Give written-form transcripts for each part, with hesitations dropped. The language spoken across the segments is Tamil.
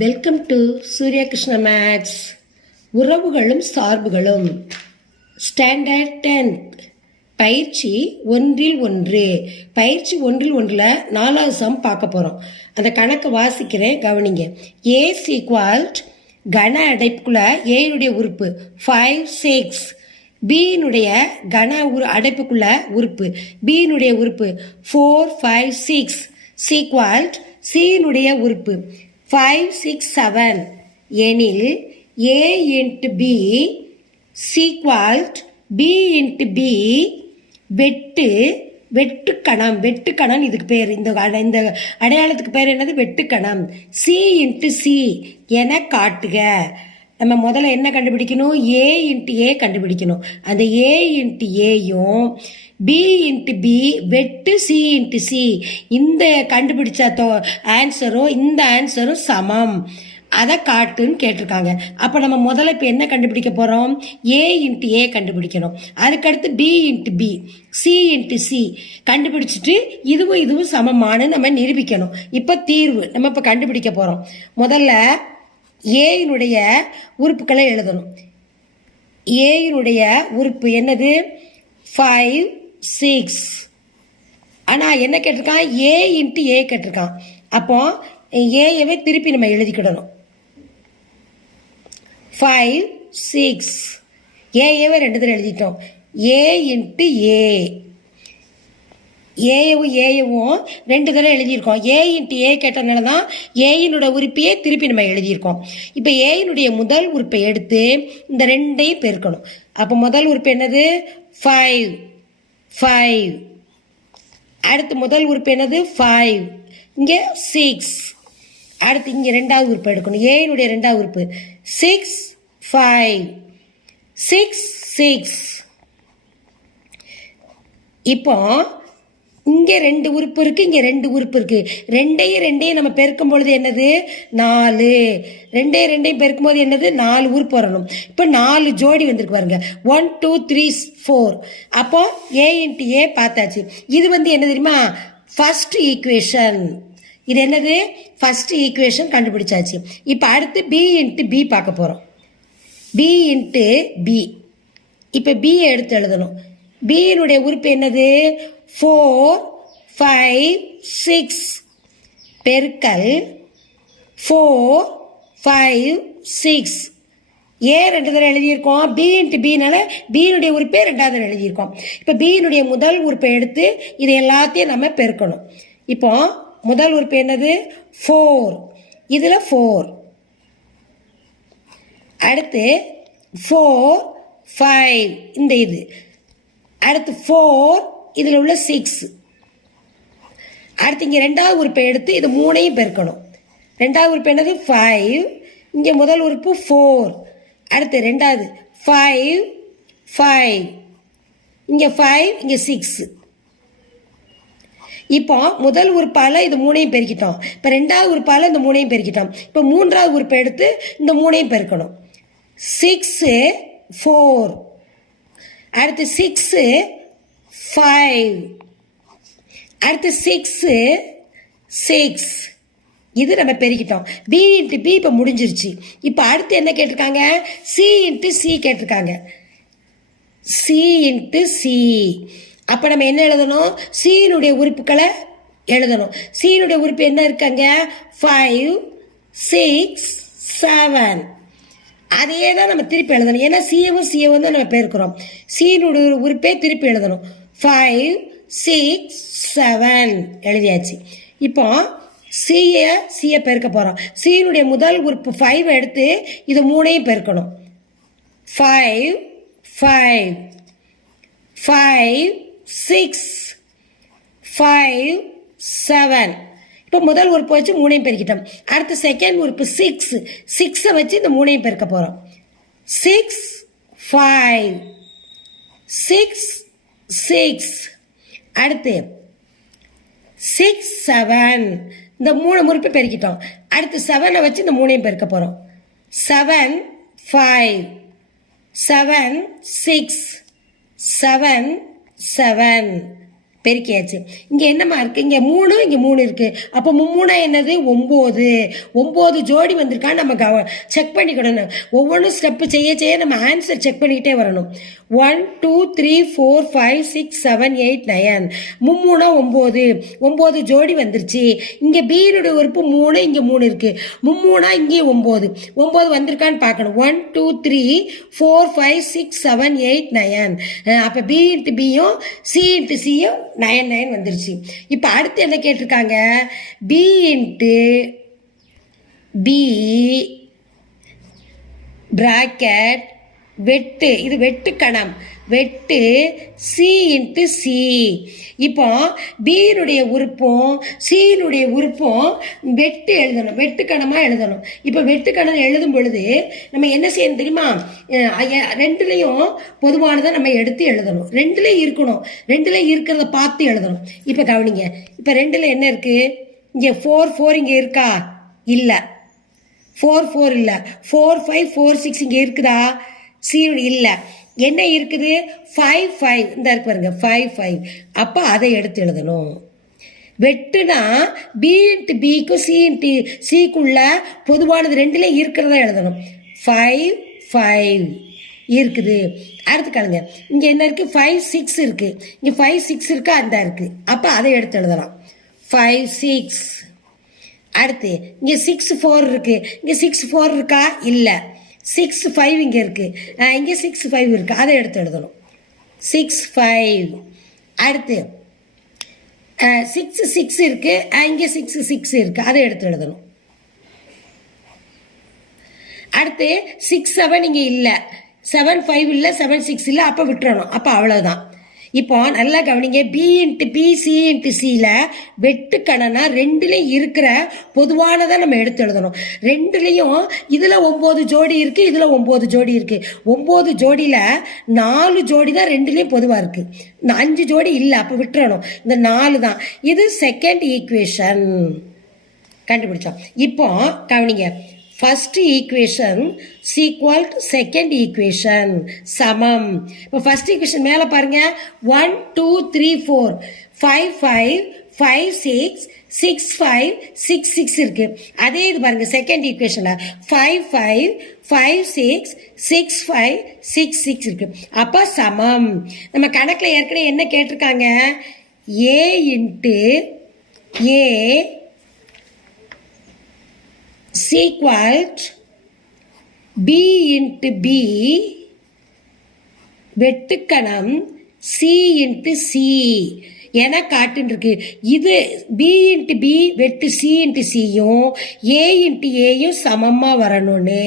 Welcome to Surya Krishna maths. உறவுகளும் சார்புகளும் ஸ்டாண்டர்ட் 10th பயிற்சி 1 பயிற்சி 1 4வது சம் பார்க்க போகிறோம். அந்த கணக்கு வாசிக்கிறேன், கவனிங்க. ஏ ஈக்குவல்ட் கன அடைப்புக்குள்ள ஏனுடைய உறுப்பு 5 6, பியினுடைய கன அடைப்புக்குள்ள உறுப்பு பியினுடைய உறுப்பு 4 5 6 ஈக்குவல்ட் சியினுடைய உறுப்பு 5 6 7 எனில் a into b equals b into b வெட்டுக்கணம் இதுக்கு பேர். இந்த அடையாளத்துக்கு பேர் என்னது? வெட்டுக்கணம். c into c என காட்டுக. நம்ம முதல்ல என்ன கண்டுபிடிக்கணும்? a into a கண்டுபிடிக்கணும். அந்த a into aயும் b into b வெட்டு c into c இந்த கண்டுபிடிச்ச ஆன்சரும் இந்த ஆன்சரும் சமம். அதை காட்டுன்னு கேட்டிருக்காங்க. அப்போ நம்ம முதல்ல இப்போ என்ன கண்டுபிடிக்க போகிறோம்? a into a கண்டுபிடிக்கணும். அதுக்கடுத்து b into b c into c கண்டுபிடிச்சிட்டு இதுவும் சமமானு நம்ம நிரூபிக்கணும். இப்போ தீர்வு நம்ம இப்போ கண்டுபிடிக்க போகிறோம். முதல்ல ஏயினுடைய உறுப்புகளை எழுதணும். ஏயினுடைய உறுப்பு என்னது? 5 6. ஆனால் என்ன கேட்டிருக்கான்? ஏ இன்ட்டு ஏ கேட்டிருக்கான். அப்போ ஏயவே திருப்பி நம்ம எழுதிக்கிடணும். 5 6 ஏயவே 2 தடவை எழுதிட்டோம். ஏ இன்ட்டு ஏயவும் 2 தடவை எழுதியிருக்கோம். ஏ இன்ட்டு ஏ கேட்டதுனால தான் ஏயினோட உறுப்பையே திருப்பி நம்ம எழுதியிருக்கோம். இப்போ ஏயினுடைய முதல் உறுப்பை எடுத்து இந்த 2ஐயும் பெருக்கணும். அப்போ முதல் உறுப்பு என்னது? 5 5. அடுத்து முதல் உறுப்பு என்னது? 5. இங்கே 6. அடுத்து இங்கே ரெண்டாவது உறுப்பு எடுக்கணும். ஏயினுடைய ரெண்டாவது உறுப்பு 6 5 6 6. இப்போ இங்கே 2 உறுப்பு இருக்கு, இங்கே 2 உறுப்பு இருக்கு. ரெண்டையும் நம்ம பெருக்கும் பொழுது என்னது? 4. ரெண்டையும் பெருக்கும் போது என்னது? 4 உறுப்பு வரணும். இப்போ 4 ஜோடி வந்திருக்கு பாருங்க. 1 2 3 4. அப்போ ஏ இன்ட்டு ஏ பார்த்தாச்சு. இது என்ன தெரியுமா? First equation. இது என்னது? ஃபர்ஸ்ட் ஈக்குவேஷன் கண்டுபிடிச்சாச்சு. இப்போ அடுத்து பி இன்ட்டு பி பார்க்க போகிறோம். B into B. இப்போ பி எடுத்து எழுதணும். பியினுடைய உறுப்பு என்னது? 4 5 6 பெருக்கல் 4 5 6. ஏ 2 தடவை எழுதியிருக்கோம். பி இன்ட்டு பினால பியினுடைய உறுப்பே 2வது தடவை எழுதியிருக்கோம். இப்போ பியினுடைய முதல் உறுப்பை எடுத்து இதை எல்லாத்தையும் நம்ம பெருக்கணும். இப்போ முதல் உறுப்பு என்னது? 4. இதில் 4. அடுத்து 4 5 இந்த இது. அடுத்து 4 இதில் உள்ள 6. அடுத்து இங்கே 2வது உறுப்பை எடுத்து இது 3ஐயும் பெருக்கணும். 2வது உறுப்பு என்னது? 5. இங்கே முதல் உறுப்பு 4. அடுத்து 2வது 5 5. இங்கே 5 இங்கே 6. இப்போ முதல் உறுப்பால் இது 3ஐயும் பெருக்கிட்டோம். இப்போ 2வது உறுப்பால் இந்த 3ஐயும் பெருக்கிட்டோம். இப்போ 3வது உறுப்பை எடுத்து இந்த 3ஐயும் பெருக்கணும். 6 4. அடுத்து 6 5. அடுத்து 6 6. இது நம்ம பெருக்கிட்டோம். பி இன்ட்டு பி இப்போ முடிஞ்சிருச்சு. இப்போ அடுத்து என்ன கேட்டிருக்காங்க? சி இன்ட்டு சி கேட்டிருக்காங்க. C into C. அப்போ நம்ம என்ன எழுதணும்? சியினுடைய உறுப்புகளை எழுதணும். சியினுடைய உறுப்பு என்ன இருக்காங்க? 5 6 7. அதையே தான் நம்ம திருப்பி எழுதணும். ஏன்னா சியவும் தான் நம்ம பெருக்கிறோம். சியினுடைய உறுப்பே திருப்பி எழுதணும். 5 6 7 எழுதியாச்சு. இப்போ சியை பெருக்க போகிறோம். சியினுடைய முதல் உறுப்பு 5 எடுத்து இது 3ஐயும் பெருக்கணும். 5 5 5 6 5 7. இப்போ முதல் உறுப்பு வச்சு 3ஐயும் பெருக்கிட்டோம். அடுத்து செகண்ட் உறுப்பு 6. 6ஐ வச்சு இந்த 3ஐயும் பெருக்க போகிறோம். 6 5 6 6. அடுத்து 6 7. இந்த 3 உறுப்பை பெருக்கிட்டோம். அடுத்து 7ஐ வச்சு இந்த 3ஐயும் பெருக்க போகிறோம். 7 5 7 6 7 7. பெருக்கியாச்சு. இங்கே என்னம்மா இருக்குது? இங்கே 3 இங்கே 3 இருக்குது. அப்போ 3 என்னது? 9. 9 ஜோடி வந்திருக்கான்னு நம்ம செக் பண்ணிக்கிடணும். ஒவ்வொன்றும் ஸ்டெப்பு செய்ய செய்ய நம்ம ஆன்சர் செக் பண்ணிக்கிட்டே வரணும். 1 2 3 4 5 6 7 8 9. 3 9. 9 ஜோடி வந்துருச்சு. இங்கே பீனுடைய உறுப்பு 3 இங்கே 3 இருக்குது. 3 இங்கே 9. 9 வந்திருக்கான்னு பார்க்கணும். 1 2 3 4 5 6 7 8 9. அப்போ பி இன்ட்டு பியும் சி இன்ட்டு சியும் 9 9 வந்துருச்சு. இப்போ அடுத்து என்ன கேட்டிருக்காங்க? பி இன்ட்டு பி பிராக்கெட் வெட்டு, இது வெட்டு கணம், வெட்டு சி இன்ட்டு சி. இப்போ பியினுடைய உறுப்பும் சியினுடைய உறுப்பும் வெட்டு எழுதணும், வெட்டுக்கணமாக எழுதணும். இப்போ வெட்டுக்கணம் எழுதும் பொழுது நம்ம என்ன செய்யணும் தெரியுமா? ரெண்டுலேயும் பொதுவானதை நம்ம எடுத்து எழுதணும். ரெண்டுலேயும் இருக்கணும், ரெண்டுலேயும் இருக்கிறத பார்த்து எழுதணும். இப்போ கவனிங்க, இப்போ ரெண்டில் என்ன இருக்குது? இங்கே 4 4 இங்கே இருக்கா? இல்லை. 4 4 இல்லை. 4 5 4 6 இங்கே இருக்குதா? சி இல்லை. என்ன இருக்குது? 5 5 இந்த இருக்கு பாருங்க, 5 5. அப்போ அதை எடுத்து எழுதணும். வெட்டுனா பி இன்ட்டு பிக்கும் சி இன்ட்டு சிக்குள்ள பொதுவானது ரெண்டுலேயும் இருக்கிறதா எழுதணும். 5 5 இருக்குது. அடுத்து கலங்க, இங்கே என்ன இருக்குது? 5 6 இருக்குது. இங்கே 5 6 இருக்கா? அந்த இருக்குது. அப்போ அதை எடுத்து எழுதலாம். 5 6. அடுத்து இங்கே 6 4 இருக்குது. இங்கே 6 4 இருக்கா? இல்லை. 6 5 இங்கே இருக்குது. இங்கே 6 5 இருக்குது. அதை எடுத்து எழுதணும். 6 5. அடுத்து 6 6 இருக்குது. இங்கே 6 6 இருக்குது. அதை எடுத்து எழுதணும். அடுத்து 6 7 இங்கே இல்லை. 7 5 இல்லை, 7 6 இல்லை. அப்போ விட்டுறணும். அப்போ அவ்வளோதான். இப்போ நல்லா கவனிங்க, B into B C into சியில் வெட்டுக்கணனா ரெண்டுலேயும் இருக்கிற பொதுவானதை நம்ம எடுத்து எழுதணும். ரெண்டுலேயும் இதில் 9 ஜோடி இருக்குது, இதில் 9 ஜோடி இருக்குது. 9 ஜோடியில் 4 ஜோடி தான் ரெண்டுலேயும் பொதுவாக இருக்குது. இந்த 5 ஜோடி இல்லை, அப்போ விட்டுறணும். இந்த 4 தான். இது செகண்ட் ஈக்குவேஷன் கண்டுபிடிச்சோம். இப்போ கவனிங்க, first equation equal to second equation சமம். இப்போ ஃபர்ஸ்ட் ஈக்குவேஷன் மேலே பாருங்க, 1 2 3 4 5 5 5 6 6 5 6 6 இருக்கு. அதே இது பாருங்க செகண்ட் ஈக்குவேஷன்ல 5 5 5 6 6 5 6 6 இருக்கு. அப்போ சமம். நம்ம கணக்கில் ஏற்கனவே என்ன கேட்டிருக்காங்க? A into A equal B into B வெட்டுக்கணம் C into C என காட்டுருக்கு. இது B into B வெட்டு C into Cயும் A into Aயும் சமமாக வரணும்னு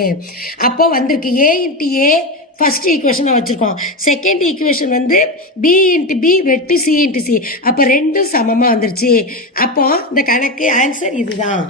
அப்போ வந்திருக்கு. A into A ஃபர்ஸ்ட் ஈக்குவேஷனாக வச்சுருக்கோம். செகண்ட் ஈக்குவேஷன் வந்து B into B வெட்டு C into C. அப்போ ரெண்டும் சமமாக வந்துருச்சு. அப்போ இந்த கணக்கு ஆன்சர் இதுதான்.